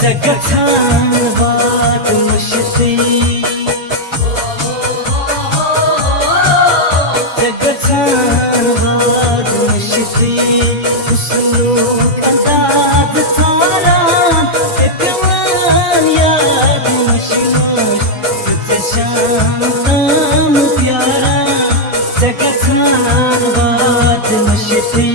सगळं वाट मुश्ती सगळं वाट मुश्ती उसलो अंदाज थारा कमान याद मुश्किल तुझे शाम प्यारा सगळं वाट मुश्ती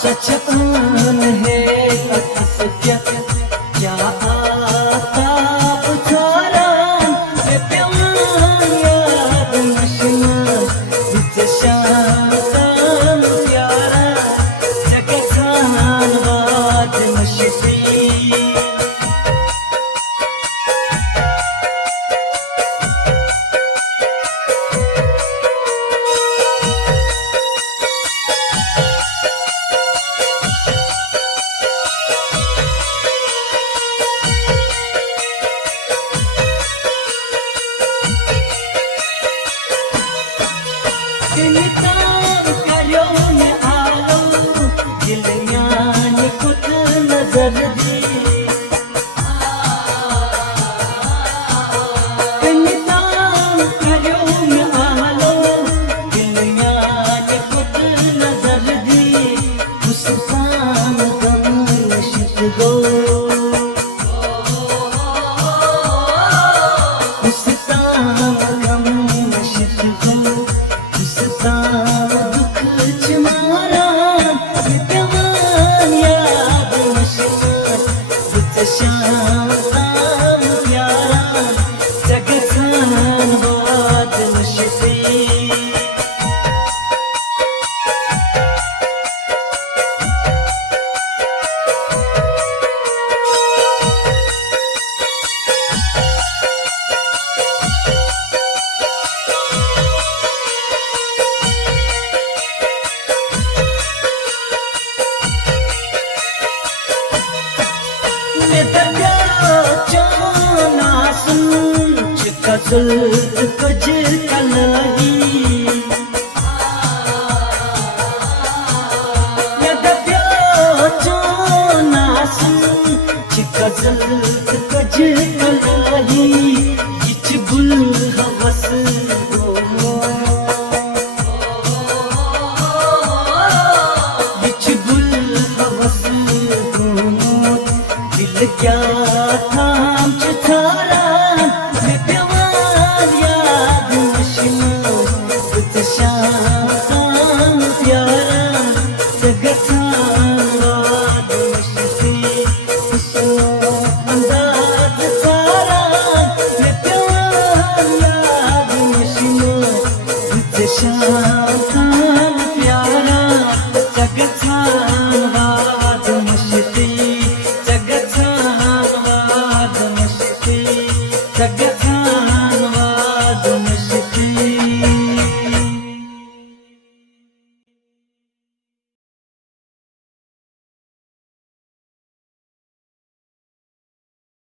सचतान है क्या क्या आता पुकारा प्यार याद मशना तुझे शाम प्यारा जगतान बात मशती कुछ कलही कुछ कलही बुल हवस बुल हवस दिल क्या थाम थारा शाम प्यारा सगळं मुश्ती अंदाज सारा प्यार याद मुश्किल शाम प्यारा सगळं